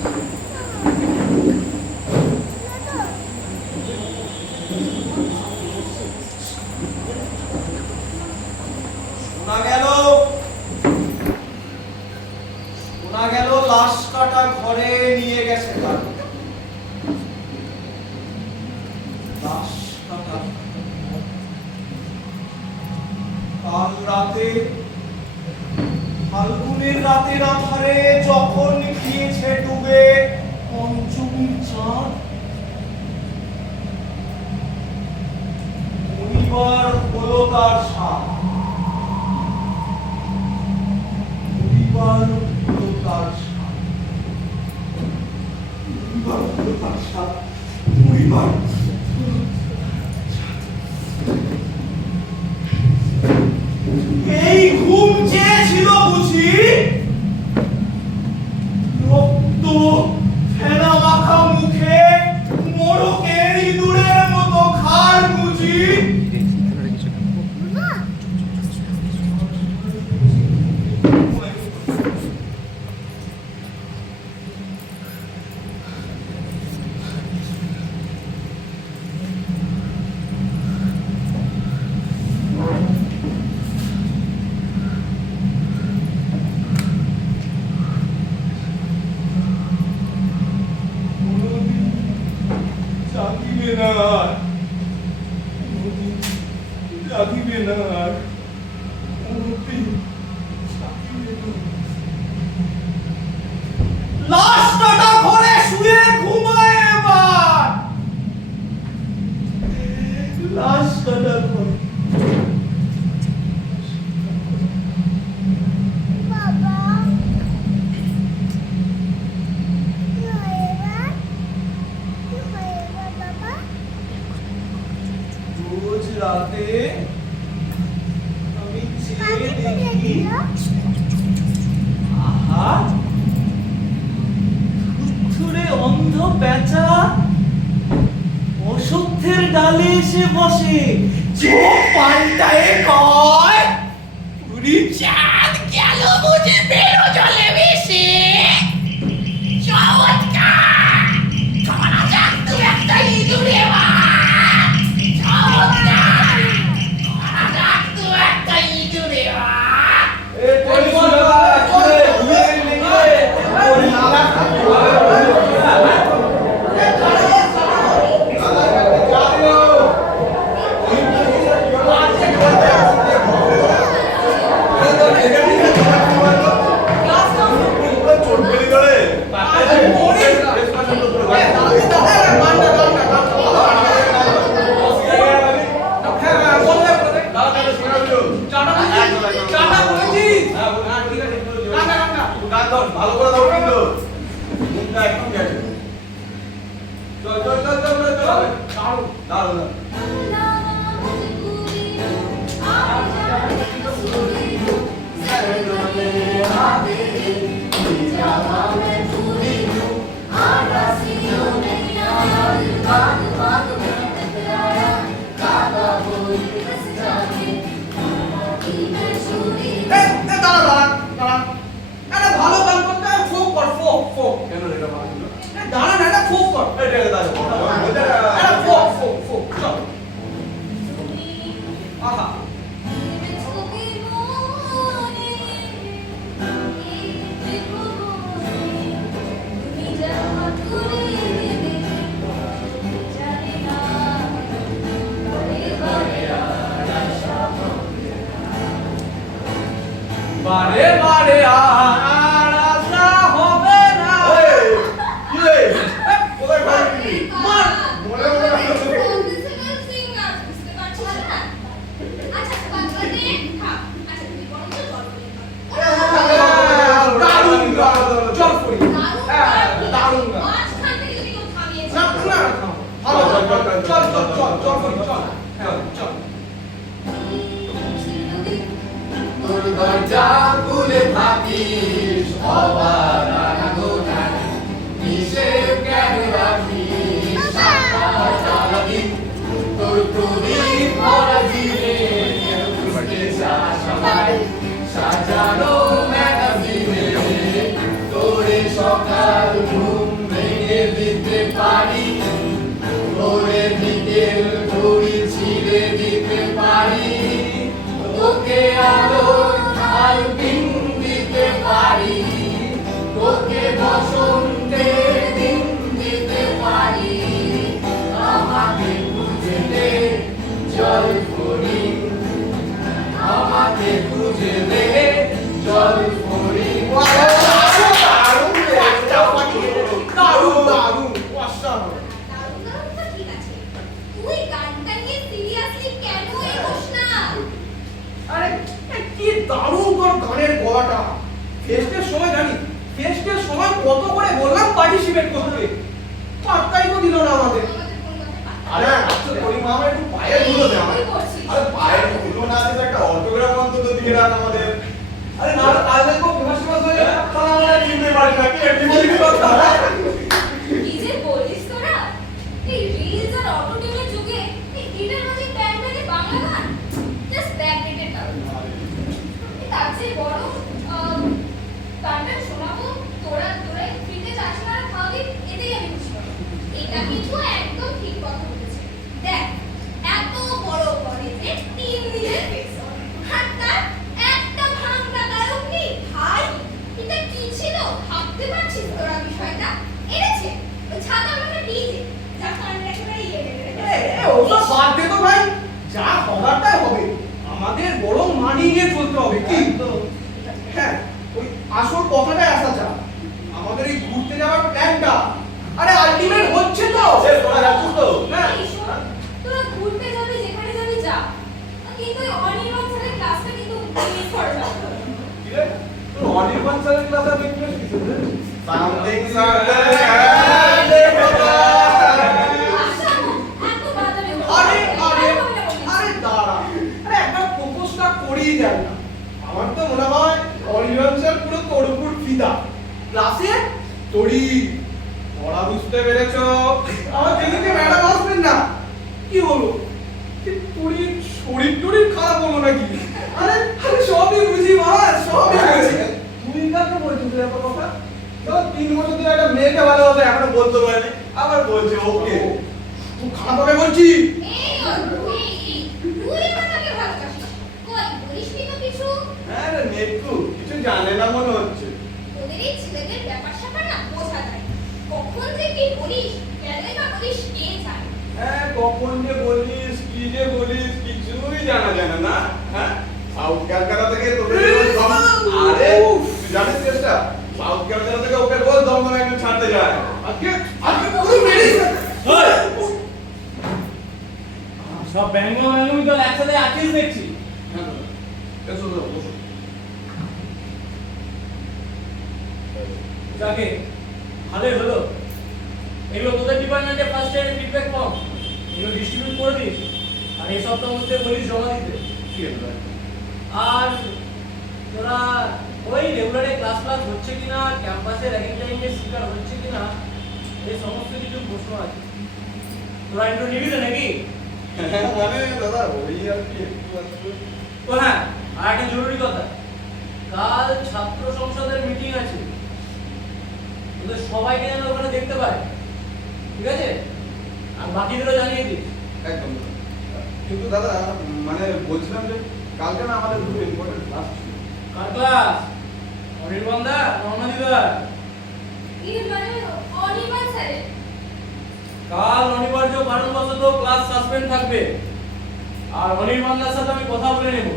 শোনা গেল লাশ কাটা ঘরে নিয়ে গেছে লাশ কাটা কাল রাতে ফাল্গুনের রাতের আধারে যখন গিয়েছে ডুবে পঞ্চমীর চাঁদ, শনিবার হলো তার সাত। শনিবার হলো তার সাত। শনিবার হলো তার সাত। শনিবার এই ঘুম চেয়েছিল বুঝি? রক্ত ফেনা মাখা মুখে মোড়কের ইঁদুরের মতো খাড় বুঝি? লাশটা ঘরে শুয়ে ঘুমায় এবার। লাশটা ঘরে রোজ রাতে আমি চেয়ে দেখি, আহা থুরথুরে অন্ধ পেঁচা অসত্যের ডালে এসে বসে, চোখ পাল্টায় কয়, পুরি চাঁদ গেল বুঝি বেরো জলে বেশি। চমৎকার, ধরা যাক দু একটা ইঁদুরে বাপ। চমৎকার, ধরা যাক দু একটা ইঁদুরে বাপ। ভালো করে দাও কিন্তু মুখটা একদম গেছে। চল চল চল চল চল দাঁড়াও দাঁড়াও বারে বারে আর আশা হবে না। কি রে কোথায় পারবি মার মনে মনে কন্ডিশনাল সিঙ্গার বুঝতে পারছিস না। আচ্ছা বাবা দে খা। আচ্ছা তুই বরং তো জল করি দারুণ জল করি দারুণ মাঝখান থেকে যদি কেউ থামিয়েছে না ভালো চল চল চল চল করি চল হ্যাঁ চল। দরজা খুলে থাকিস অবাধা গোনায় হিসেব কেন রাখিস সারাদিন তোর প্রদীপ ভরা জীবে কেন খুঁজতে চাস সবাই সাজানো ম্যাগাজিনে তোরে সকাল সকাল ঘুম ভেঙে দিতে পারি, ভোরে বিকেল ঘড়ি ছিঁড়ে দিতে পারি, তোকে আলোর আলপিন দিতে পারি, তোকে বসন্তের দিন দিতে পারি, আমাকে খুঁজে দে জল পড়ি, আমাকে খুঁজে দে জল পড়ি। দারুণ দারুণ অসাধারণ। দারুণটা ঠিক আছে, তুই গানটা নিয়ে সিরিয়াসলি কেন এগোস না? আরে কি দারুণ তোর গানের গলাটা। ফেস্টের সময় জানি ফেস্টের সময় কত করে বললাম পার্টিসিপেট করতে, পাত্তাই তো দিল না আমাদের। আমাদের কোন কথা পাত্তা আরে আচ্ছা তোর মামা একটু পায়ের ধুলো দে আমায়। কি করছিস? আরে পায়ের ধুলো না দিলে একটা অটোগ্রাফ অন্তত দিয়ে রাখ আমাদের। আরে না কাল দেখো ফেমাস হয়ে যাবে, তাহলে আমরা চিনতে পারি না কি এমনি বলবি কথা। কি যে বলিস তোরা? এই রিলস আর অটো টিউনের যুগে এই গিটার বাজে ব্যান্ড বাজে বাংলা গান জাস্ট ব্যাকডেটেড দারুণ। তার চেয়ে বড় গানটা শোনাবো, তোরা ফ্রিতে চাস না আর খাওয়াবি, এতেই আমি খুশি হব। এটা কিন্তু একদম ঠিক কথা বলেছে। দেখ এত বড় কলেজে 3 দিনের ফেস্ট, আর তার একটা ভাঙা গায়ক নেই ভাই। এটা কি ছিল ভাবতে পারছিস তোরা বিষয়টা? এনেছে ওই ছাতা মানে ডিজে, যা কান একেবারে ইয়ে ওসব বাদ দে তো ভাই, যা হবার তাই হবে। আমাদের বড় মানিয়ে নিয়ে চলতে হবে কি? হ্যাঁ, ওই আসল কথাটাই আসা যাক। আমাদের এই ঘুরতে যাওয়ার প্ল্যানটা আরে আলটিমেট হচ্ছে তো। সে তোরা যাচ্ছিস তো? হ্যাঁ। তোরা ঘুরতে যাবি যেখানে যাবি যা, কিন্তু ওই অনির্বাণ স্যারের ক্লাসটা কিন্তু মিস করে যাবে। কি রে? তোর অনির্বাণ স্যারের ক্লাস আর ইন্টারেস্ট কিসে রে? সামথিং সার্কেল আচ্ছা, এত বাদামি করো। আরে আরে আর হবে না বলিস। আরে দাঁড়া, আরে একবার প্রপোজটা করিয়ে দেন না। আমার তো মনে হয় অনির্বাণ স্যার পুরো তোর উপর ফিদা। ক্লাসে তোরই পড়া বুঝতে পেরেছো? আমার যেদিকে ম্যাডাম আসবেন না, কি হলো? তোরই শরীর টরীর খারাপ হলো নাকি? আরে আরে সবই বুঝি ভাই, সবই বুঝি। তুই কাকে বলছিস রে এত কথা? তো 3 বছর ধরে একটা মেয়েকে ভালোবাসে এখনো বলতে পারেনি, আবার বলছে ওকে। তুই খারাপ হবে বলছি। এই অল্প, এই, তুই আমাকে ভালোবাসিস। কই বলিসনি তো কিছু? হ্যাঁ রে নেটু, কিছু জানে না মনে হচ্ছে। তোদের এই ছেলেদের ব্যাপার স্যাপার না বোঝা যায়। কখন যে কি বলিস, কেনই বা বলিস কে জানে। হ্যাঁ কখন যে বলিস কি যে বলিস কিছুই জানা যায় না, হ্যাঁ? সাউথ ক্যালকাটা থেকে তোদের জন্য আরে তুই জানিস কেসটা? সাউথ ক্যালকাটা থেকে ওকে রোজ দমদমে একটু ছাড়তে যায়। আজকে আজকে পুরো মেরেছে। সব ব্যাঙ্গমি তো একসাথে আছিস দেখছি। হ্যাঁ দাদা, এসো দাদা, বসো। যাকে ভালোই হলো, এগুলো তোদের ডিপার্টমেন্টে ফার্স্ট ইয়ারের ফিডব্যাক ফর্ম এগুলো ডিস্ট্রিবিউট করে দিস, আর এই সপ্তাহের মধ্যে বলিস জমা দিতে। ঠিক আছে দাদা। আর তোরা ওই রেগুলারে ক্লাস হচ্ছে কিনা, ক্যাম্পাসে র্যাগিং ট্যাগিংয়ের শিকার হচ্ছে কিনা, এই সমস্ত কিছু প্রশ্ন আছে। তোরা একটু নিবি তো নাকি? মানে দাদা ওই আর কি একটু একটু। ও হ্যাঁ, আর একটা জরুরি কথা, কাল ছাত্র সংসদের মিটিং আছে, তোদের সবাইকে যেন ওখানে দেখতে পায়, ঠিক আছে? আর বাকিদেরও জানিয়ে দিস। একদম দাদা। কিন্তু দাদা মানে বলছিলাম যে কালকে না আমাদের দুটো ইম্পর্টেন্ট ক্লাস ছিল। কার ক্লাস? অনির্বাণ দা, রমনাদি দা? এই মানে অনির্বাণ স্যারের। কাল অনিবার্য কারণবশত ক্লাস সাসপেন্ড থাকবে, আর অনির্বাণ দার সাথে আমি কথা বলে নেব।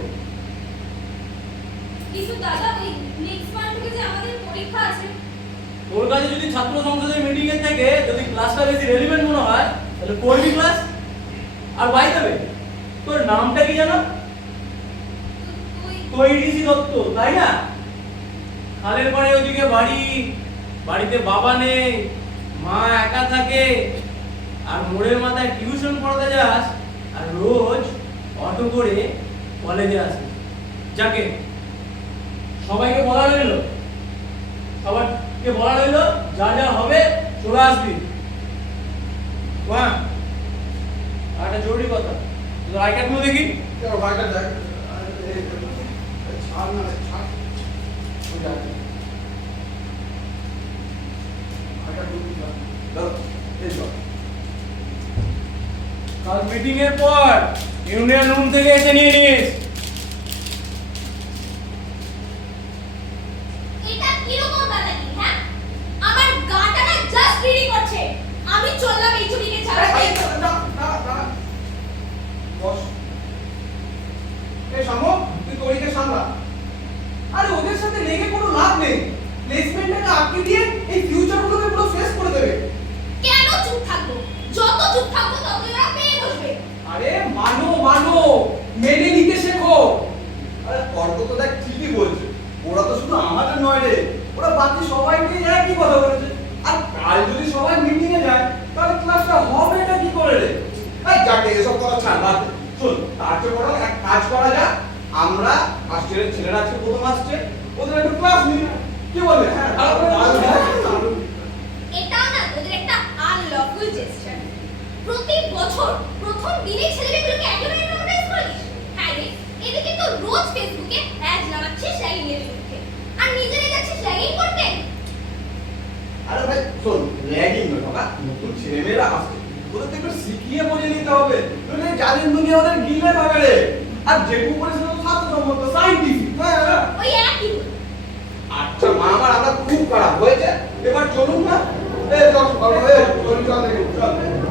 কিছু দাদা ওই নেক্সট মান্থ থেকে যে আমাদের পরীক্ষা আছে, তোর কাছে যদি ছাত্র সংসদের মিটিং এর থেকে যদি ক্লাসটা বেশি রেলিভেন্ট মনে হয় তাহলে করবি ক্লাস। আর বাই দ্য ওয়ে, তোর নামটা কি জানো? তুই তৈরিসি দত্ত, তাই না? খালের পরে ওদিকে বাড়ি, বাড়িতে বাবা নেই, মা একা থাকে, আর মোড়ের মাথায় টিউশন পড়াতে যাস, আর রোজ অটো করে কলেজে আসিস। যাকে সবাইকে বলা রইলো, সবাইকে বলা রইলো, যা যা হবে চলে আসবি। হ্যাঁ, আর একটা জরুরি কথা, তোর আই কার্ডগুলো দেখি। চলো ভাইটা যাই। ছাড় না ছাড়। ওই যাই। দাও, এই দাও। কাল মিটিং এর পর ইউনিয়ন রুম থেকে এসে নিয়ে নিস। এটা কিরকম দাদাগিরি, হ্যাঁ? আমার গাটা না জাস্ট রিডি করছে। আমি চললাম এই চুরিকে ছাড়া। এই, দাঁড়া। বস। এই শামু, তুই তরিকে সামলা। আরে ওদের সাথে লেগে কোনো লাভ নেই। প্লেসমেন্টটাকে আটকে দিয়ে এই ফিউচারগুলোকে পুরো শেষ করে দেবে। কেন চুপ থাকবো? যত চুপ থাকবো ততই ওরা পেয়ে বসবে। আরে মানো মেনে নিতে শেখো। আরে অর্ক তো দেখ ঠিকই বলছে, ওরা তো শুধু আমাদের নয় রে, ওরা বাকি সবাইকে একই কথা বলেছে। আর কাল যদি সবাই মিটিং এ যায় তাহলে ক্লাসটা হবে না কি করে রে? এই যাকে এসব কথা ছাড়, বাদ দে। শোন, তার চেয়ে বরং এক কাজ করা যাক, আমরা ফার্স্ট ইয়ারের ছেলেরা আছে প্রথম আসছে, ওদের একটু ক্লাস নিই, কি বলে? হ্যাঁ, দারুণ। এটাও না তোদের একটা আনলফুল জেস্টার। প্রতি বছর প্রথম দিনে ছেলেমেয়েগুলোকে একেবারে নোটিস করিস। হ্যাঁ রে, এদিকে তো রোজ ফেসবুকে অ্যাড লাগাচ্ছিস র্যাগিং এর বিরুদ্ধে, আর নিজেরাই যাচ্ছিস র্যাগিং করতে। আরে ভাই শোন, র্যাগিং নয় বাবা, নতুন ছেলেমেয়েরা আসছে, ওদের একটু শিখিয়ে বুঝে নিতে হবে, নইলে জালিম দুনিয়া ওদের গিলে খাবে রে। আর যেটুকু করে সেটা স্বাস্থ্যসম্মত, সাইন্টিফিক। হ্যাঁ ওই একই বল। আচ্ছা মা, আমার আমরা খুব খারাপ হয়েছে, এবার চলুন না। এই চল বাবা, এই চল চল দেখি, চল চল।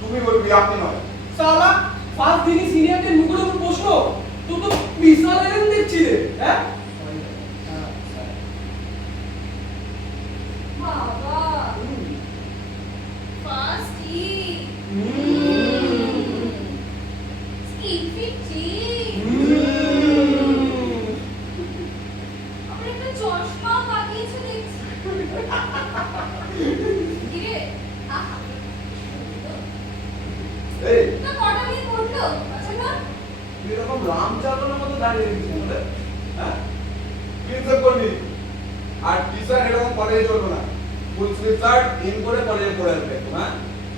তুমি বলবি, আপনি নয়। সালা ফার্স্ট দিনই সিনিয়রদের মুখের উপর প্রশ্ন, তুই তো বিশাল এলেন দেখছি রে। হ্যাঁ বাবা ফার্স্ট ই স্কিপি আমরা একটা চশমা লাগিয়েছে দেখছি। কিরে আহা এই তো কটা মিনিট পড়লো? আচ্ছা না তুই এরকম রামচাঁদনের মতো দাঁড়িয়ে রেখেছিস বলে, হ্যাঁ? ক্লিনসআপ করবি। আর টি-শার্ট এরকম পরে চলবে না, ফুল স্লিভ শার্ট ইন করে পরে পরে আসবে, হ্যাঁ?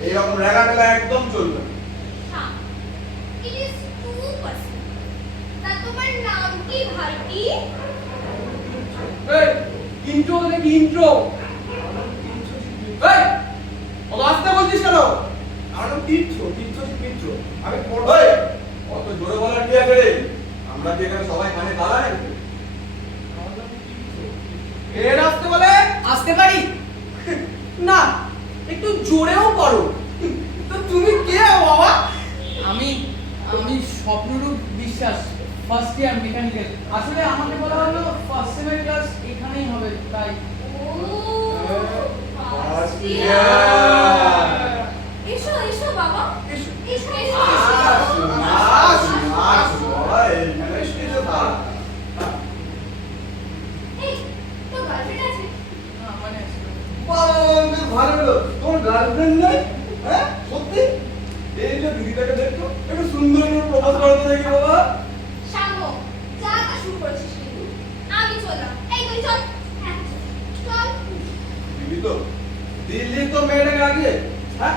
এইরকম রেগা টেলা একদম চলবে না। হ্যাঁ ইট ইজ 2%। তা তোমার নাম কি ভাইটি? এই ইন্ট্রো দেখি ইন্ট্রো। এই অত আস্তে বলছিস কেন? আমরা তীর্থ আমি পড়বো। অত জোরে বলার কি আছে রে? আমরা কি এখানে সবাই কানে তালা নাকি? এর আসতে বলে আসতে পারি না, একটু জোরেও করো। তো তুমি কে বাবা? আমি স্বপ্নরূপ বিশ্বাস, ফার্স্ট ইয়ার মেকানিক্যাল। আসলে আমাকে বলা হলো ফার্স্ট সেমের ক্লাস এখানেই হবে, তাই ও First year। এসো এসো বাবা, এসো। এসো এই তো গার্লফ্রেন্ড আছে? মানে ভালো হলো, তোর গার্লফ্রেন্ড নাই? হ্যাঁ সত্যি? এই যে দিদিটাকে দেখতো, একটু সুন্দর করে প্রপোজ করতে দেখি বাবা। সাঙ্গ যা তা শুরু করেছিস কিন্তু। আমি চললাম। এই তুই চল। হ্যাঁ চল। দিদি তো দিল্লি তো মেয়েটাকে লাগিয়ে, হ্যাঁ?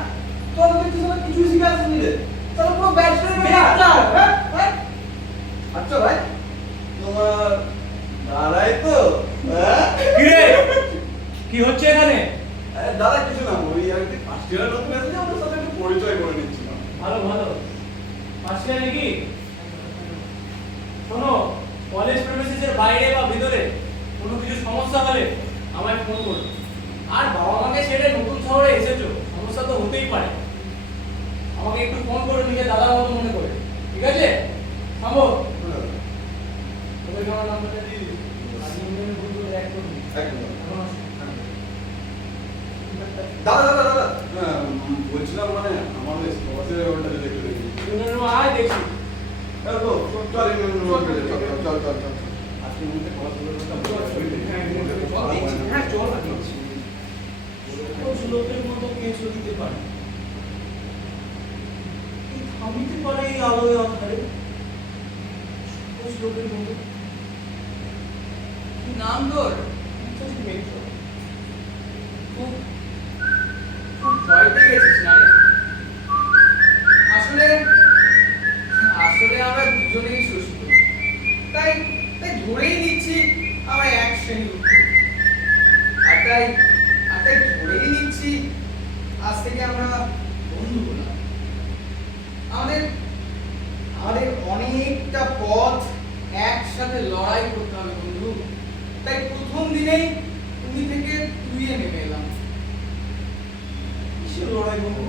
তোর দেখছিস না কিছুই শিখে আসেনি রে, তাহলে পুরো ব্যাচলর ব্যাচলর, হ্যাঁ? আচ্ছা ভাই, তোমার দাদাই তো, হ্যাঁ? কি রে কি হচ্ছে এখানে? দাদা কিছু না, ওই আর কি ফার্স্ট ইয়ারের নতুন এসেছে, ওদের সাথে একটু পরিচয় করে নিচ্ছিলাম। ভালো ফার্স্ট ইয়ার নাকি? শোনো, কলেজ প্রেমিসিসের বাইরে বা ভিতরে কোনো কিছু সমস্যা হলে আমায় ফোন করো। আর বাবা মাকে ছেড়ে নতুন শহরে এসেছো, সমস্যা তো হতেই পারে। আমাকে একটু ফোন করে নিজে দাদার মতো মনে করে, ঠিক আছে? থামো, তোদের আমার নাম্বারটা দিয়ে দিই। আর ইউনিয়নে ভুল করে এক করবি। একদম। এখন আসো। দাদা বলছিলাম মানে চল চল চল আজকে মধ্যে হ্যাঁ চল না দিচ্ছি লোকের মতো কেঁচো দিতে পারে থামিতে পারে এই আলোয় আধারে লোকের মতো কি নাম তোর? খুব খুব ভয় পেয়ে গেছিস না রে? আসলে আসলে আমরা দুজনেই সুস্থ, তাই তাই ধরেই নিচ্ছি আমরা এক শ্রেণীর উঠবো। আর তাই ধরেই নিচ্ছি আজ থেকে আমরা বন্ধু হলাম। আমাদের আমাদের অনেকটা পথ একসাথে লড়াই করতে হবে বন্ধু। তাই প্রথম দিনেই তুমি থেকে তুইয়ে নেমে এলাম। কিসের লড়াই বন্ধু?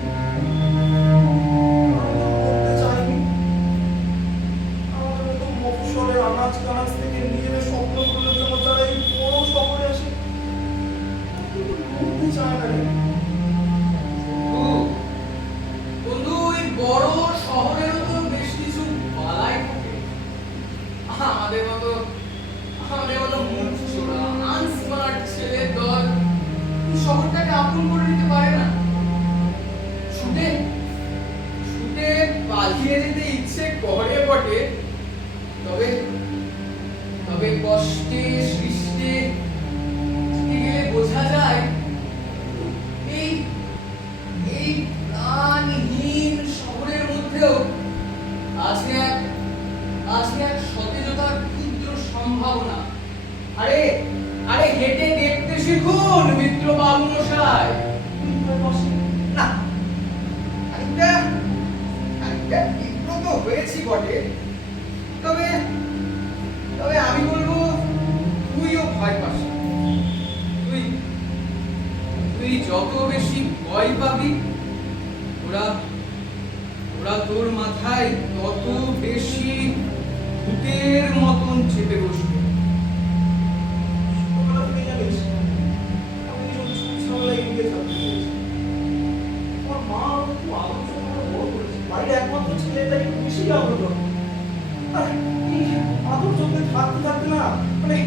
করতে চাইনি। আমাদের মতো মফস্বলের আনাজ কানাজ থেকে নিজেদের স্বপ্নগুলোর জন্য যারা এই বড় শহরে আসে করতে চায় না রে। বন্ধু ওই বড় শহরেরও তো বেশ কিছু বালাই থাকে। আমাদের মতো মুখ চোরা আনস্মার্ট ছেলের দল এই শহরটাকে আপন করে নিতে পারে না। ছুটে ছুটে পালিয়ে যেতে ইচ্ছে করে বটে, তবে তবে কষ্টে সৃষ্টে গেলে বোঝা যায় এই এই প্রাণহীন শহরের মধ্যেও আছে এক সতেজতার ক্ষুদ্র সম্ভাবনা। আরে আরে হেঁটে দেখতে শিখুন মিত্র বাবু মশাই। না একটা একটা বিব্রত হয়েছি বটে, তবে তবে আমি বলবো তুইও ভয় পাস না। তুই যত বেশি ভয় পাবি ওরা তোর মাথায় তত বেশি ভূতের মতন চেপে বসবে। একমাত্র ছেলেটা একটু বেশি আগ্রহ আর এই আদর চোখে থাকতে থাকতে না মানে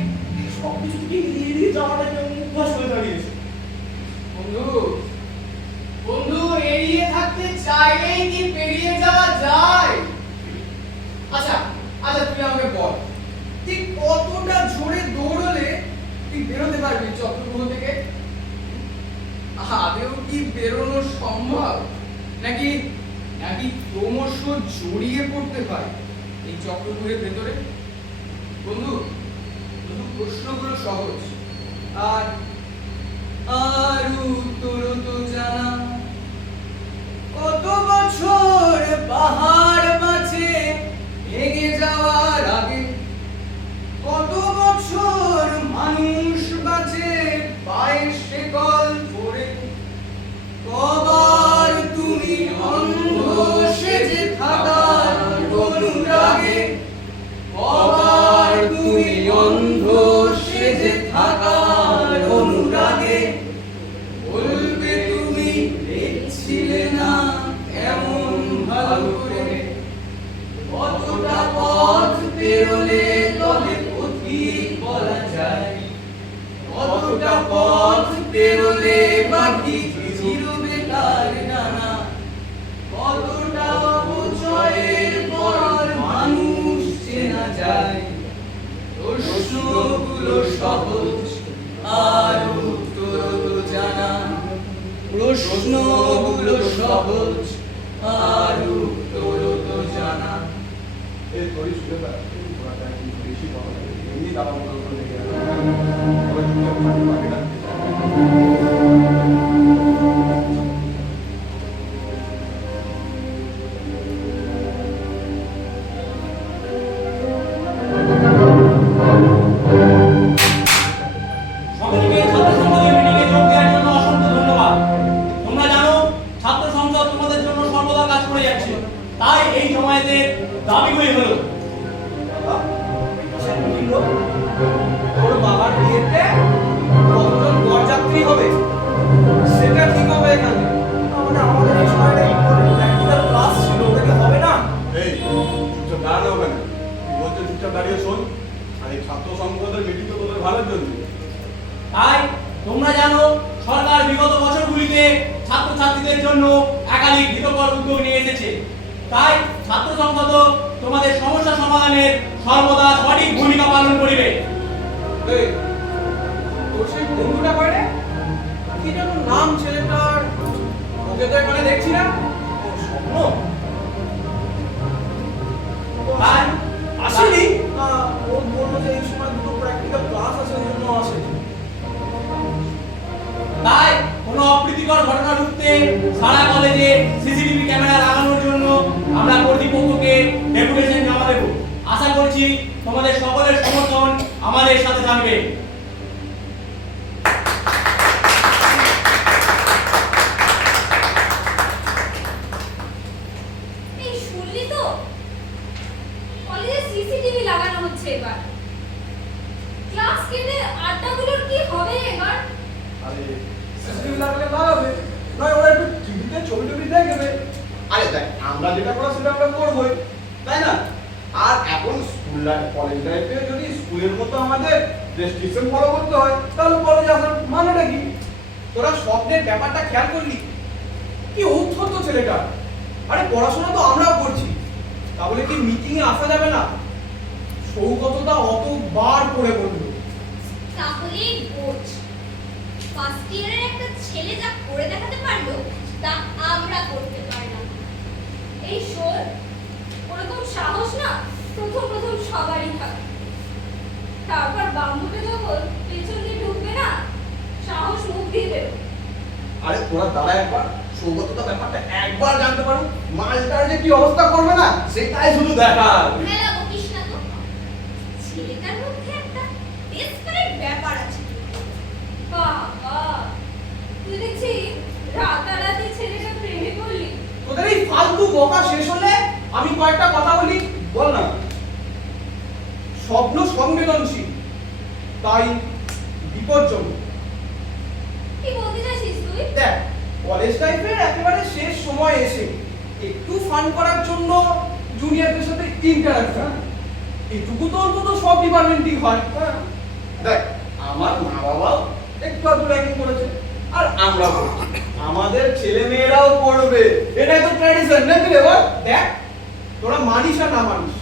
সবকিছু থেকে এড়িয়ে যাওয়াটা অভ্যাস হয়ে দাঁড়িয়েছে। বন্ধু এড়িয়ে থাকতে চাইলেই কি পেরিয়ে যাওয়া যায়? আচ্ছা আচ্ছা তুই আমাকে বল, তুই কতটা জোরে দৌড়লে তুই বেরোতে পারবি চক্রগ্রহ থেকে? আদেও কি বেরোনো সম্ভব, নাকি নাকি ক্রমশ জড়িয়ে পড়তে হয় এই চক্রগ্রহের ভেতরে? বন্ধু প্রশ্নগুলো সহজ, আর আর উত্তর তো জানা। কত বছর পাহাড় মাঝে ভেঙে যাওয়ার আগে, কত বছর মানুষ বাঁচে পায়ের শেকল পড়ে, কবার তুমি অন্ধ সেজে থাকার অনুরাগে, কবার তুমি অন্ধ সেজে থাকার অনুরাগে বলবে তুমি দেখছিলে না এমন ভালো করে। কতটা পথ পেরোলে তবে পথিক বলা যায়, কতটা পথ পেরোলে বাকি চিরবে তার ডানা, কতটা অপচয়ের পর মানুষ চেনা যায়। প্রশ্নগুলো সহজ আর উত্তর তো জানা, প্রশ্নগুলো সহজ আর উত্তর তো জানা। এই তোরই শুনে পারে তোরা একটু বেশি কথা বলে এমনি দাবা মতো করে লেগে আছে ওরা চুপচাপ থাকতে পারে না। সকলকে ছাত্র সংসদের মিটিংয়ে যোগ দেওয়ার জন্য অসংখ্য ধন্যবাদ। তোমরা জানো ছাত্র সংসদ তোমাদের জন্য সর্বদা কাজ করে যাচ্ছে, তাই এই জমায়েতের দাবিগুলি হলো তোর বাবার বিয়েতে কতজন বরযাত্রী হবে সেটা ঠিক হবে এখানে। আমাদের এই সময়টা ইম্পর্টেন্ট প্র্যাকটিক্যাল ক্লাস ছিল, ওটা কি হবে না? এই চুপচাপ দাঁড়ানো ওখানে। কি বলছো শিক্ষার্থীদের জন্য একাধিক হিতকর উদ্যোগ নিয়ে এসেছে। তাই ছাত্র সংসদ তোমাদের সমস্যা সমাধানের সর্বদা সঠিক ভূমিকা পালন করিবে। এই, তোর সেই বন্ধুটা করে কি যেন নাম ছেলেটার, ওকে তো এখানে দেখছি না। ও স্বপ্ন তাই আসেনি না, ও বললো যে এই সময় দুটো প্র্যাকটিক্যাল ক্লাস আছে ওই জন্য আসে। তাই কোনো অপ্রীতিকর ঘটনা রুখতে সারা কলেজে সিসিটিভি ক্যামেরা লাগানোর জন্য আমরা কর্তৃপক্ষকে ডেপুটেশন জমা দেব। আশা করছি তোমাদের সকলের সমর্থন আমাদের সাথে থাকবে। এই শুনলি তো, কলেজে সিসিটিভি লাগানো হচ্ছে এবার। ক্লাস কেটে আড্ডাগুলোর কি হবে এবার? আরে সিসিটিভি লাগালে লাগাবে, নয় ওরা একটু টিভিতে ছবি টবি দেখবে। আরে দেখ, আমরা যেটা করা সেটা আমরা করবোই, তাই না? আর এখন স্কুল লাইফ, কলেজ লাইফে যদি স্কুলের মতো আমাদের রেস্ট্রিকশন ফলো করতে হয়, তাহলে কলেজে আসার মানেটা কি? তোরা স্বপ্নের ব্যাপারটা খেয়াল করলি? কি উদ্ধত ছেলেটা! আরে পড়াশোনা তো আমরাও করছি, তাহলে কি মিটিং এ আসা যাবে না? সৌগতটা অতবার করে বললো। তাহলেই বোঝ, ফার্স্ট ইয়ারের একটা ছেলে যা করে দেখাতে পারলো তা আমরা করতে পারলাম। এই শোন, ওরকম সাহস না প্রথম প্রথম সবারই থাকে, তারপর বাম্বুকে যখন পেছন দিয়ে ঢুকবে না, সাহস মুখ দিয়ে বেরোবে। আরে তোরা দাঁড়া একবার, সৌগতটা ব্যাপারটা একবার জানতে পারো, মালটার যে কি অবস্থা করবে না সেটাই শুধু দেখার। মেলা বকিস না তো, ছেলেটার মধ্যে একটা ডেসপারেট ব্যাপার আছে। বাবা, তুই দেখছি রাতারাতি ছেলেটা প্রেমে পড়লি। তোদের এই ফালতু বকা শেষ হলে আমি কয়েকটা কথা বলি। বল না। স্বপ্ন সংবেদনশীল, তাই বিপজ্জনক। কি বলতে চাইছিস তুই? দেখ, কলেজ লাইফের একেবারে শেষ সময় এসে একটু ফান করার জন্য জুনিয়রদের সাথে ইন্টারাকশন, এটুকু তো অন্তত সব ডিপার্টমেন্টই হয়। দেখ, আমার মা বাবাও একটু আধটু র্যাগিং করেছে, আর আমরা করছি, আমাদের ছেলে মেয়েরাও করবে, এটাই তো ট্র্যাডিশন নাকি রে বল? দেখ, তোরা মানিস আর না মানিস,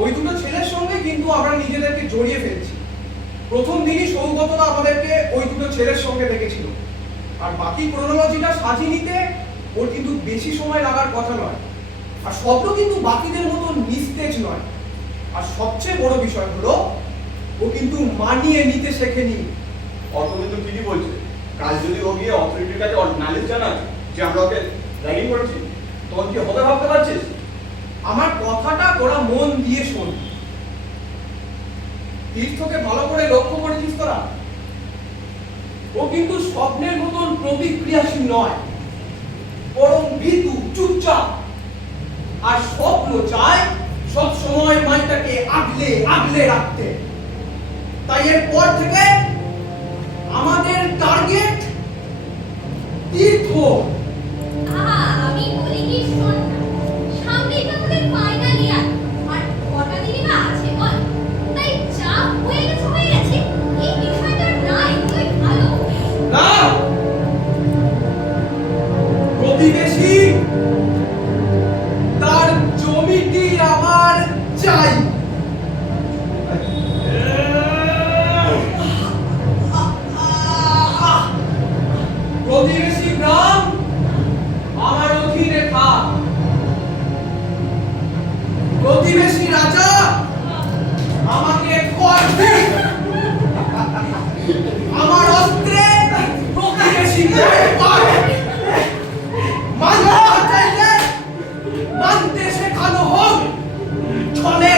ওই দুটো ছেলের সঙ্গে কিন্তু আমরা নিজেদেরকে জড়িয়ে ফেলছি। প্রথম দিনই সৌগতটা আমাদেরকে ওই দুটো ছেলের সঙ্গে দেখেছিল, আর বাকি ক্রোনোলজিটা সাজিয়ে নিতে ওর কিন্তু বেশি সময় লাগার কথা নয়। আর স্বপ্ন কিন্তু বাকিদের মতো নিস্তেজ নয়। আর সবচেয়ে বড় বিষয় হলো ও কিন্তু মানিয়ে নিতে শেখেনি। অত কিন্তু ঠিকই বলছে, কাল যদি ও গিয়ে অথরিটির কাছে নালিশ জানায় যে আমরা ওকে র্যাগিং করেছি, তখন কি হবে ভাবতে পারছিস? আমার কথাটা তোরা মন দিয়ে শোন। তীর্থকে ভালো করে লক্ষ্য করেছিস তোরা? ও কিন্তু স্বপ্নের মতন প্রতিক্রিয়াশীল নয়, বরং ভীতু, চুপচাপ। আর স্বপ্ন চায় সব সময় মাইন্ডটাকে আগলে আগলে রাখতে। তাই এরপর থেকে আমাদের টার্গেট তীর্থ। আমি বলি কি, শোন না, সামনেই তো আমাদের ফাইনাল ইয়ার, আর কটা দিনই বা আছে বল? তাই যা হয়ে গেছে হয়ে গেছে, এই বিষয়টা নাই তুই ভালো। না, প্রতিবেশী তার জমিটি আমার চাই। প্রতিবেশী গ্রাম আমার অধীনে থাক। প্রতিবেশী রাজা আমাকে কর দিক। আমার অস্ত্রে প্রতিবেশী মানতে চাইলে মানতে শেখানো হোক। ছলে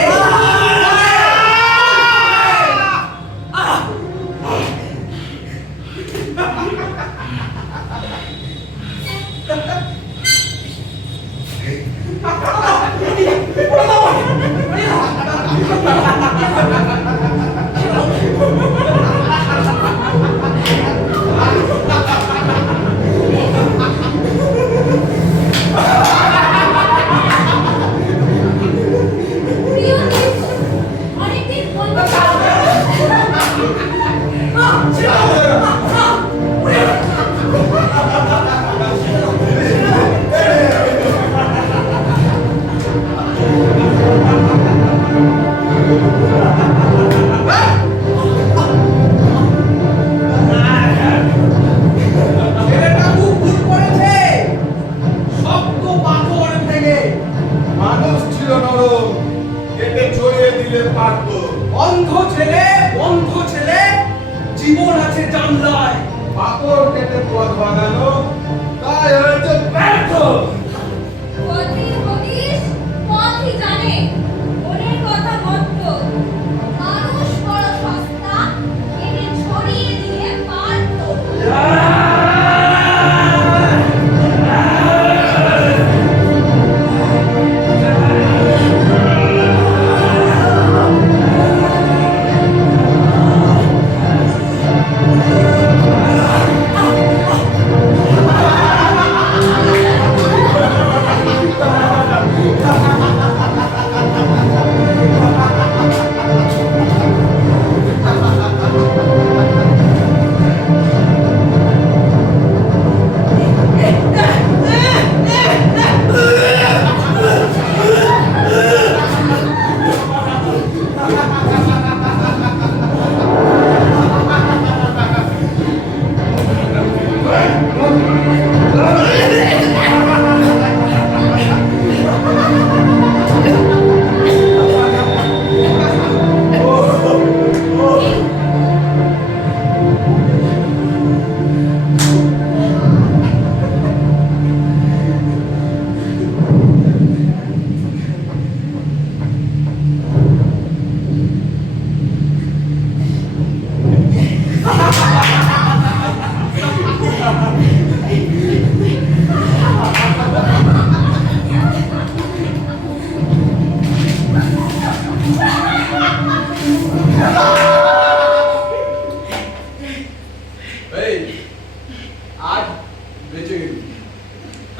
প্রিয় তীর্থ, অনেকদিন বলবো।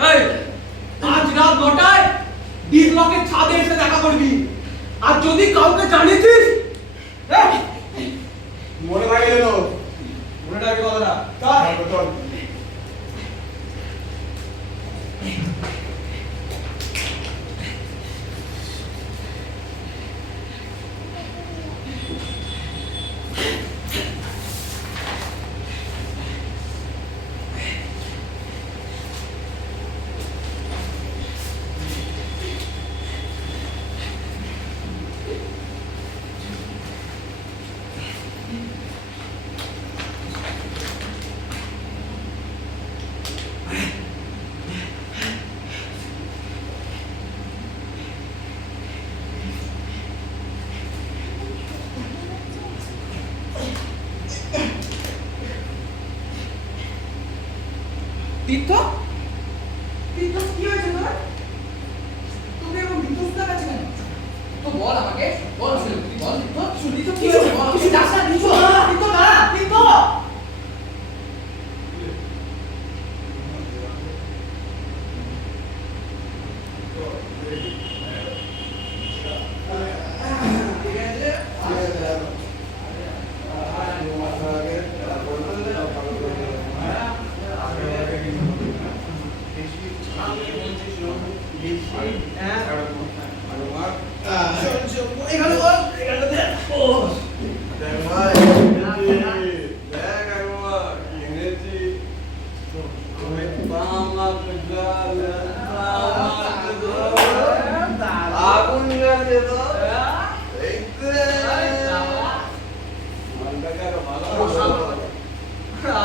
এই আজ রাত 9টায় ডিসলকের ছাদে এসে দেখা করবি। আর যদি কাউকে জানিয়েছিস মনে থাকে যেন। মনে রাখবি কথাটা। চল চল। তীর্থ তীর্থ কি হয়েছে তোর? তোকে এরকম বিধ্বস্ত লাগছে কেন? তো বল আমাকে, বল শুনি, বল তীর্থ, শুনি তো কি হয়েছে বল। কিছু যাস না তীর্থ, তীর্থ না, তীর্থ। এখানে বল, এখানে দে।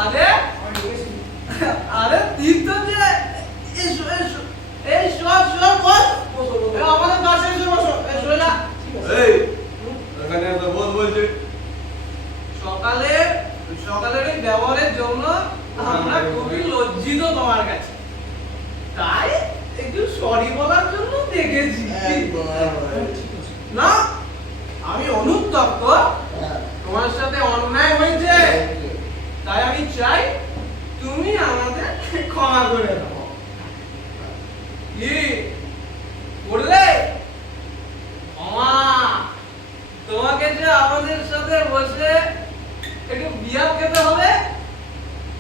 আরে আরে তীর্থ যে এসো এসো এই সব সব বস আমাদের পাশে এসে বসো এসো না এই এখানে তো বলছে সকালের এই ব্যবহারের জন্য আমরা খুবই লজ্জিত তোমার কাছে, তাই একটু সরি বলার জন্য দেখেছি। না আমি অনুতপ্ত, তোমার সাথে অন্যায় হয়েছে, তাই আমি চাই তুমি আমাদের ক্ষমা করে দাও। কি করলে ক্ষমা? তোমাকে যে আমাদের সাথে বসে একটু বিয়া খেতে হবে,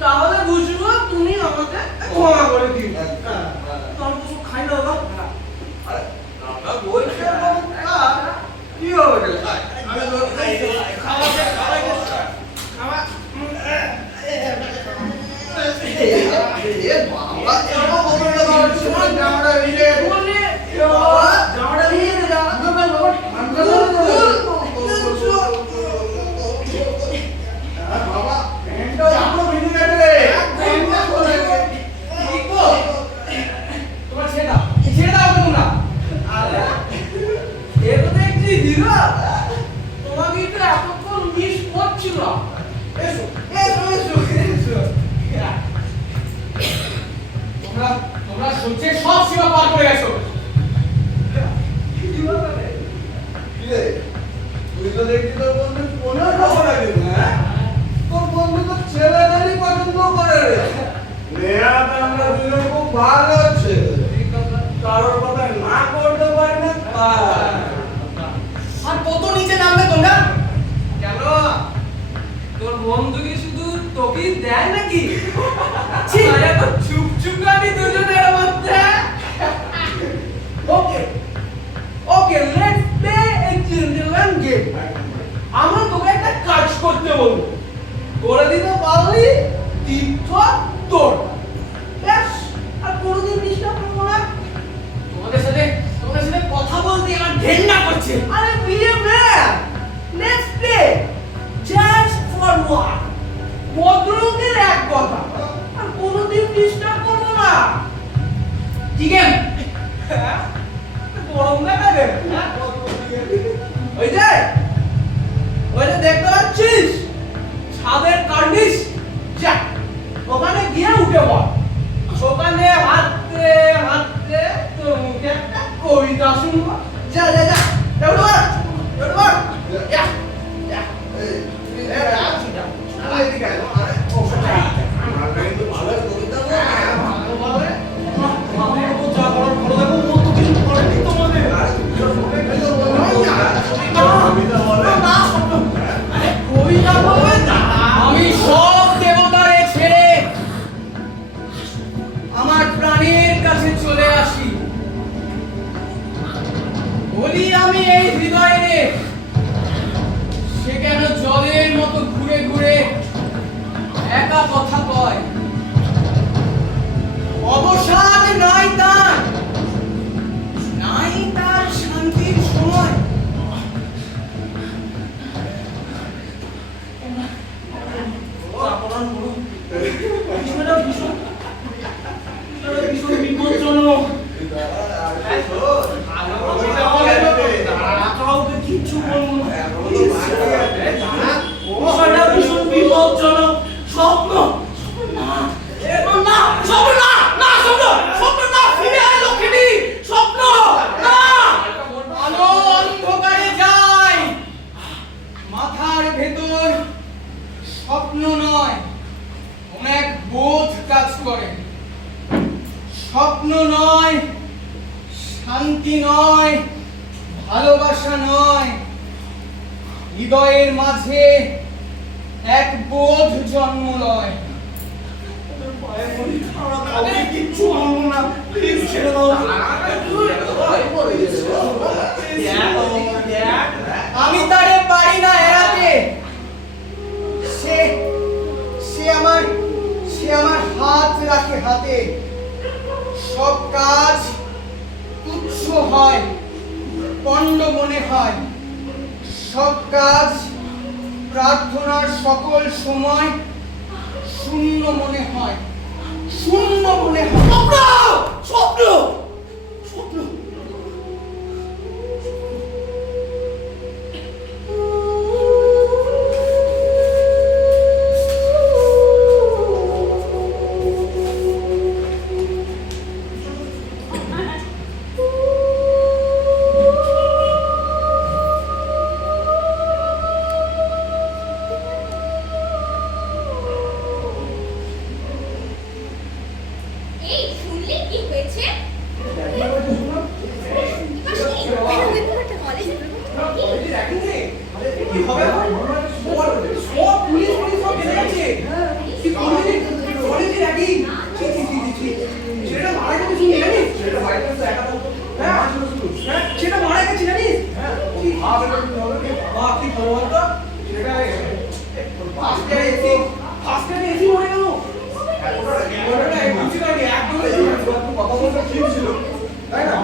তাহলে বুঝবো তুমি আমাকে ক্ষমা করে দিও। তোর কিছু খাই না বাবা। আরে আমরা বলছি কি হবে আমি তো খাওয়া খাওয়া তোমাকে তো এতক্ষণ মিস করছিল। এসো এসো এসো এসো তোমরা সহ্যের সব সীমা পার করে গেছো। তুই তো দেখছি তোর বন্ধু মনে খবর আছে না, তোর বন্ধু তো ছেলেদেরই পছন্দ করে রে। নেহাত আমরা দুজন খুব ভালো আছে, কারোর কথা না করতে পারি না। আর কত নিচে নামবে তোমরা? কেন তোর বন্ধু কি শুধু তোকেই দেয় নাকি? এত চুপ চুপ আমি দুজনের মধ্যে। Okay okay let's play a gentleman game. আমরা তোকে একটা কাজ করতে বলবো, করে দিতে পারলি তীর্থ তোর। ব্যাস, আর কোনোদিন ডিস্টার্ব করবো না। তোমাদের সাথে কথা বলতে আমার ঘেন্না করছে। আরে প্রিয় man, let's play just for one. ভদ্রলোকের এক কথা, আর কোনোদিন ডিস্টার্ব করবো না। ঠিক আছে? গরম দেখাবে। ওই যে দেখতে পাচ্ছিস ছাদের কার্নিশ, যা ওখানে গিয়ে উঠে পড়। ওখানে হাঁটতে হাঁটতে তোর মুখে একটা কবিতা শুনবো। যা যা যা এবার এবার যা যা ভালো কবিতা বল। আমি এই হৃদয়ে, সে কেন জলের মতো ঘুরে ঘুরে একা কথা কয়? অবসাদ নাই তার, নাই তার শান্তির সময়। বিষয়টা ভীষণ বিপজ্জনক। কাউকে কিচ্ছু বলবো না। বিষয়টা ভীষণ বিপজ্জনক। স্বপ্ন না, না, স্বপ্ন না, না, স্বপ্ন, স্বপ্ন না, ফিরে আয় লক্ষ্মীটি, স্বপ্ন না। আলো অন্ধকারে যায়, মাথার ভেতর স্বপ্ন নয়, কোন এক বোধ কাজ করে। স্বপ্ন নয়, শান্তি নয়, ভালোবাসা নয়, হৃদয়ের মাঝে এক বোধ জন্ম লয়। কাউকে কিচ্ছু বলবো না, প্লিজ ছেড়ে দাও। আমি তারে পারি না এড়াতে। সে সে আমার হাত রাখে হাতে। সব কাজ তুচ্ছ হয়, পণ্ড মনে হয়। সব কাজ প্রার্থনার সকল সময় শূন্য মনে হয়, শূন্য মনে হয়। স্বপ্ন, স্বপ্ন, স্বপ্ন। এই শুনলি কি হয়েছে? কি হবে? সব পুলিশ সব বেড়ে গেছে। কি কলেজে রাখি? ছেলেটা মারা গেছে শুনি জানিস? ছেলেটা মারা গেছে একা থাকতো। হ্যাঁ, ছেলেটা মারা গেছে জানিস? বাবা কি খবর বলতো? ছেলেটা ফার্স্ট ইয়ারে এসি মরে গেল। কথা বলতে ঠিক ছিল, তাই না?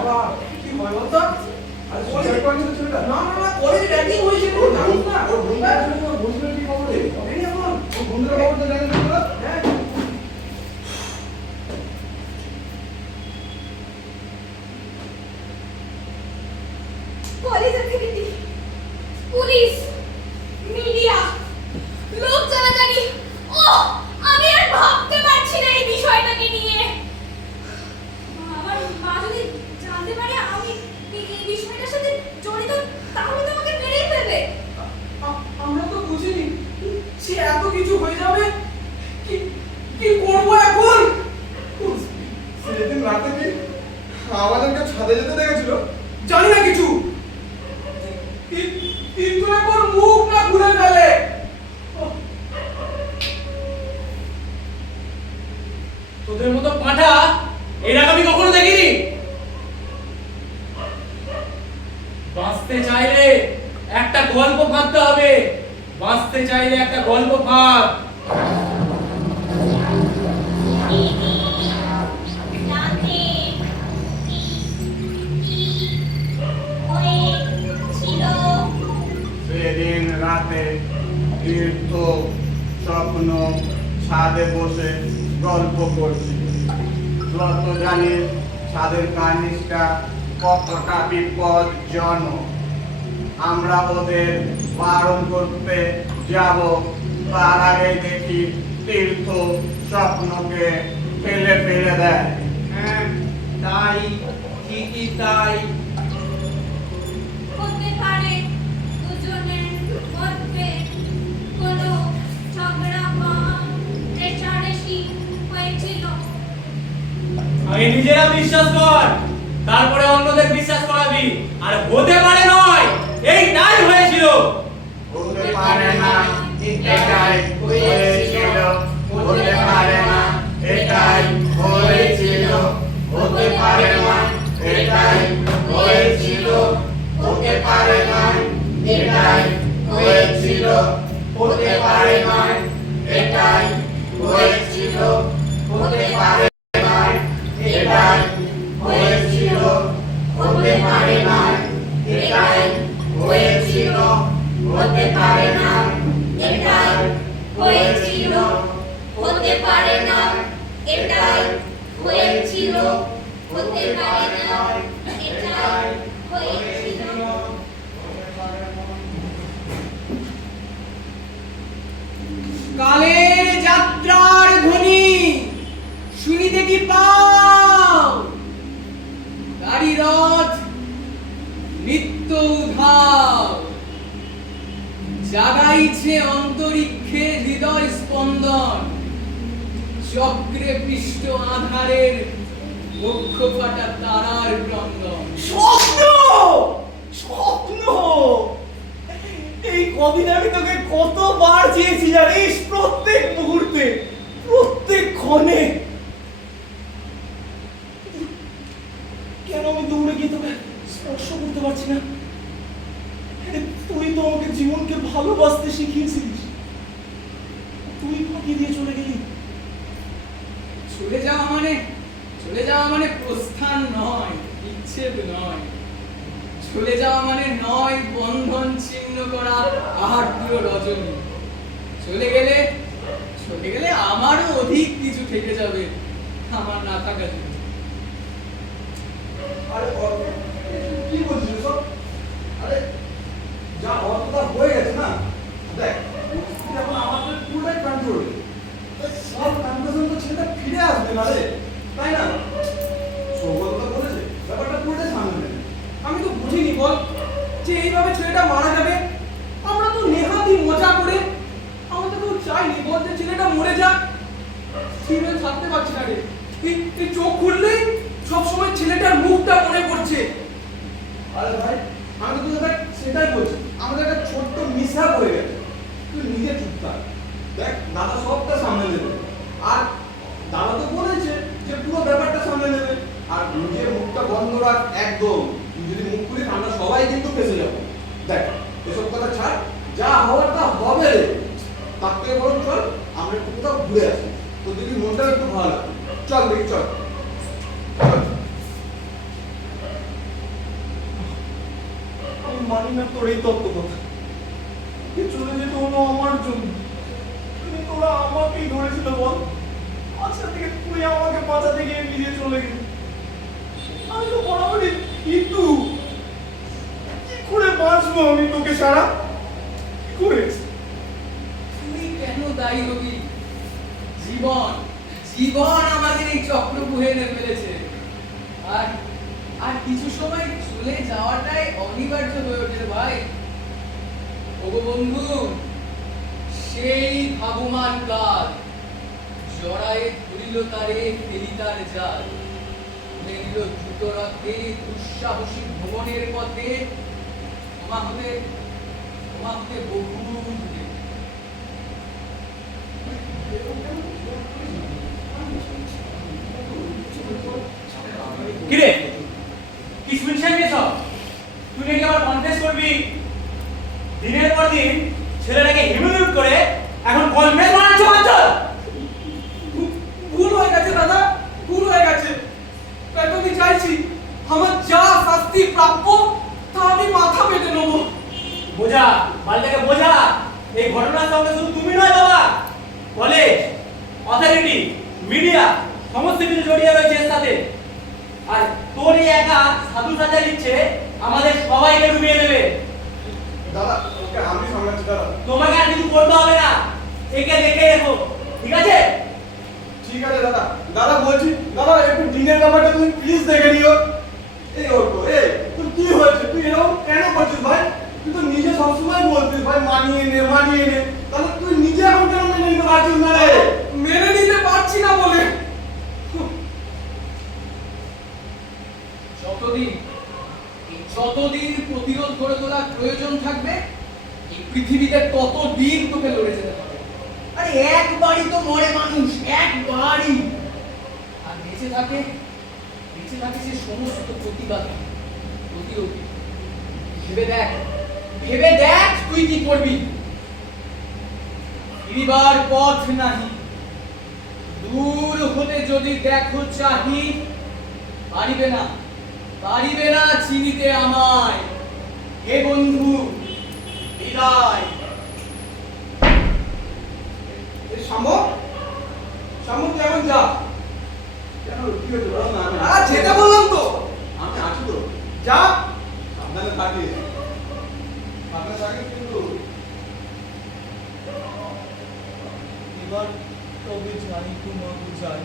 কি হয় বলতো? না না না, কলেজে র্যাগিং হয়েছে, জানিস না? ওর বন্ধুরা কি খবর রে? জানি এখন ওর বন্ধুরা খবর তো জানেন না? হ্যাঁ। কলেজ অ্যাক্টিভিটি, পুলিশ, মিডিয়া, লোক জানাজানি। ও, আমি আর ভাবতে পারছি না এই বিষয়টাকে নিয়ে। আমার মা যদি জানতে পারে আমি এই বিষয়টার সাথে জড়িত, তাহলে তো আমাকে মেরেই ফেলবে। আমরা তো বুঝিনি সে এত কিছু হয়ে যাবে। কি কি করবো এখন? সেদিন রাতে কি আমাদেরকে ছাদে যেতে দেখেছিল? জানি না কিছু, কিন্তু এখন মুখ না খুলে ফেলে। তোদের মতো পাঁঠা এর আগে আমি কখনো দেখিনি। বাঁচতে চাইলে একটা গল্প ভাবতে হবে, বাঁচতে চাইলে একটা গল্প ভাব। রাতে কি হয়েছিল? সেদিন রাতে তীর্থ স্বপ্ন ছাদে বসে গল্প করছি। যত জানিস ছাদের কার্নিশটা কতটা বিপজ্জনক। আমরা ওদের বারণ করতে যাব, তার আগে দেখি তীর্থ স্বপ্নকে ফেলে ফেলে দেয়। হ্যাঁ তাই, ঠিকই তাই। হতে পারে দুজনের মধ্যে কোনো ঝগড়া বা রেষারেষি হয়েছিল। আগে নিজেরা বিশ্বাস কর, তারপরে অন্যদের বিশ্বাস করাবি। আর হতে পারে নয়, এইটাই হয়েছিল। হতে পারে না, এটাই হয়েছিল। হতে পারে না, এটাই হয়েছিল। হতে পারে না, এটাই হয়েছিল। হতে পারে নয় এটাই হয়েছিল হতে পারে নয় এটাই হয়েছিল হতে পারে নয় এটাই হয়েছিল হতে পারে নয় এটাই হয়েছিল হতে পারে নয় এটাই হয়েছিল হতে পারে না এটাই হয়েছিল হতে পারে না এটাই হয়েছিল কালের যাত্রার ধ্বনি শুনিতে কি পাও গাড়ি রথ নিত্য উধাও জাগাইছে অন্তরিক্ষে হৃদয় স্পন্দন চক্রে পৃষ্ঠ আধারের বক্ষ ফাটা তারার ক্রন্দন স্বপ্ন স্বপ্ন এই কদিন আমি তোকে কতবার চেয়েছি জানিস, প্রত্যেক মুহূর্তে প্রত্যেক ক্ষণে। কেন আমি দৌড়ে গিয়ে তোকে স্পর্শ করতে পারছি না? তুই তো আমাকে জীবনকে ভালোবাসতে শিখিয়েছিস, তুই ফাঁকি দিয়ে চলে গেলি। চলে যাওয়া মানে প্রস্থান নয়, বিচ্ছেদ নয়। চলে যাওয়া মানে নয় বন্ধন ছিন্ন করা আহার্য রজনী। চলে গেলে আমারও অধিক কিছু থেকে যাবে আমার না থাকা জন্য। আরে কি বলছিস সব? আরে যা অতটা হয়ে গেছে না, দেখ এখন আমাদের পুরোটাই কন্ট্রোল, সব কনফিউশন তো ছেলেটা ফিরে আসবে না রে, তাই না? সৌগত বলেছে ব্যাপারটা পুরোটাই সামনে নেবে। আমি তো বুঝিনি বল যে এইভাবে ছেলেটা মারা যাবে। আমরা তো নেহাতি মজা করে, আমরা তো কেউ চাইনি বল যে ছেলেটা মরে যাক। সিরিয়াল থাকতে পারছি না রে, এই চোখ খুললেই সবসময় ছেলেটার মুখটা মনে পড়ছে। আরে ভাই আমি তো তোকে সেটাই বলছি, আমাদের একটা ছোট্ট মিসহ্যাপ হয়ে গেছে, তুই নিজে চুপ থাক। দেখ দাদা সবটা সামনে নেবে, আর দাদা তো বলেছে যে পুরো ব্যাপারটা সামনে নেবে। আর নিজের মুখটা বন্ধ রাখ একদম, তুই যদি মুখ খুলিস আমরা সবাই কিন্তু ফেসে যাবো। দেখ এসব কথা ছাড়, যা হওয়ার তা হবে রে। তার থেকে বরং চল আমরা একটু কোথাও ঘুরে আসি, তো যদি মনটা একটু ভালো লাগে। চল দেখি চল চল। আমি মানি না তোর এই তত্ত্ব কথা, চলে যেতে হলো আমার জন্য। কিন্তু তোরা আমাকেই ধরেছিল বল, আজকে থেকে তুই আমাকে বাঁচাতে গিয়ে নিজে চলে গেলি। আমি তো বরাবরই কিন্তু কি করে বাঁচবো আমি তোকে ছাড়া? কি করে? তুই কেন দায়ী হবি? জীবন আমাদের এই চক্রব্যূহে এনে ফেলেছে। আর কিছু সময় চলে যাওয়াটাই অনিবার্য হয়ে ওঠে ভাই। ওগো বন্ধু, সেই ভাবমান কাল জড়ায়ে ধরিল তারে ফেলি তার জাল, নিল দ্রুত রথে দুঃসাহসী ভ্রমণের পথে, তোমা হতে বহু দূরে। কিরে কি শুনছেন সব? তুই নাকি আবার কনফেস করবি? দিনের পর দিন ছেলেটাকে হিমিলিয়েট করে এখন কনফেস বানাচ্ছ অঞ্চল। ভুল হয়ে গেছে দাদা, ভুল হয়ে গেছে। তাই তো আমি চাইছি আমার যা শাস্তি প্রাপ্য তা আমি মাথা পেতে নেব। বোঝা বালটাকে বোঝা, এই ঘটনার সঙ্গে শুধু তুমি নয় বাবা, কলেজ, অথরিটি, মিডিয়া সমস্ত কিছু জড়িয়ে রয়েছে এর সাথে। আর তোর এই একা সাধু সাজা দিচ্ছে আমাদের সবাইকে ডুবিয়ে দেবে। দাদা ওকে আমি সামলাচ্ছি দাদা। তোমাকে আর কিছু করতে হবে না, একে দেখে রেখো, ঠিক আছে? ঠিক আছে দাদা। দাদা বলছি দাদা একটু দিনের ব্যাপারটা তুমি প্লিজ দেখে নিও। এই অর্ক তুই কি হয়েছে, তুই এরকম কেন করছিস ভাই? তুই তো নিজে সবসময় বলতিস ভাই মানিয়ে নে, তাহলে তুই নিজে এখন কেন মেনে নিতে পারছিস না রে? মেনে নিতে পারছি না বলে যতদিন প্রতিরোধ গড়ে তোলার প্রয়োজন থাকবে এই পৃথিবীতে ততদিন তোকে লড়ে যেতে হবে। আরে একবারই তো মরে মানুষ, একবারই। আর বেঁচে থাকে সে সমস্ত প্রতিবাদী, প্রতিরোধী। ভেবে দেখ তুই কি করবি। ফিরিবার পথ নাহি, দূর হতে যদি দেখো চাহি, পারিবে না চিনিতে আমায়। হে বন্ধু বিদায়। শ্যাম কেমন যা কেন কি হয়েছে বলো না। যেতে বললাম তো। আমি আছি তো, যা। সাবধানে থাকিস কিন্তু। এবার তবে যাই তোমার যাই।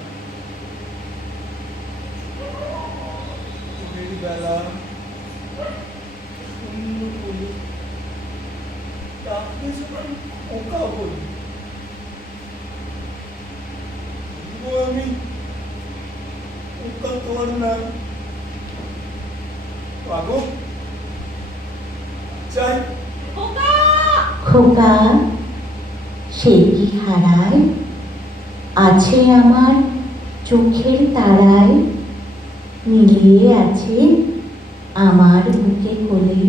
ভোরের বেলা শূন্য বলে ডাকলে যখন ওকা বলি, আমি ওকা তো আর না পাগো চাই। খোকা সে কি হারায় আছে আমার চোখের তারায়, মিলিয়ে আছে আমার বুকে কোলে।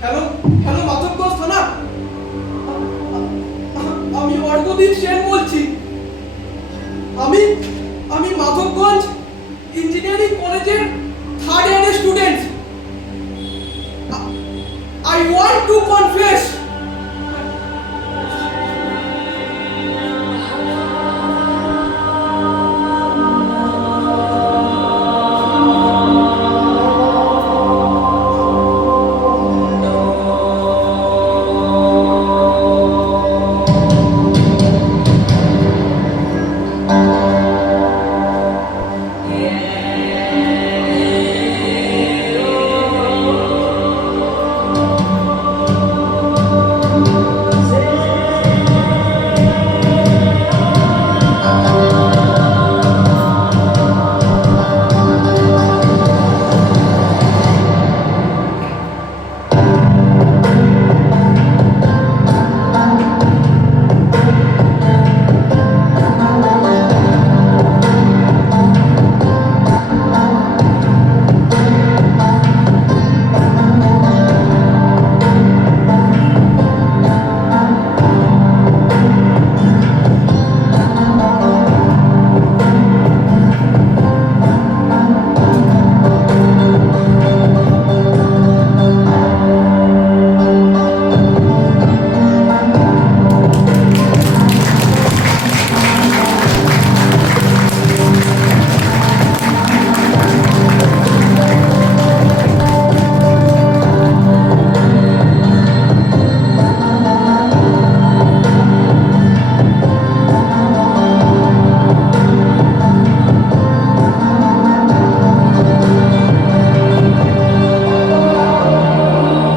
হ্যালো মাধবগঞ্জ থানা, আমি অর্ঘদীপ সেন বলছি। আমি মাধবগঞ্জ ইঞ্জিনিয়ারিং কলেজের থার্ড ইয়ারের student. I want to confess